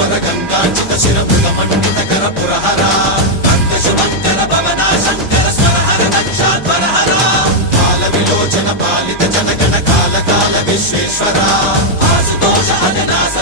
वर गंगार्चित शिर मृगमंडित कर पुरहरा भक्त शुभंकर भवना शंकर स्वर हर दक्षाध्वर हरा काल विलोचन पालित जनगण काल काल विश्वेश्वरा आशुतोष अजनास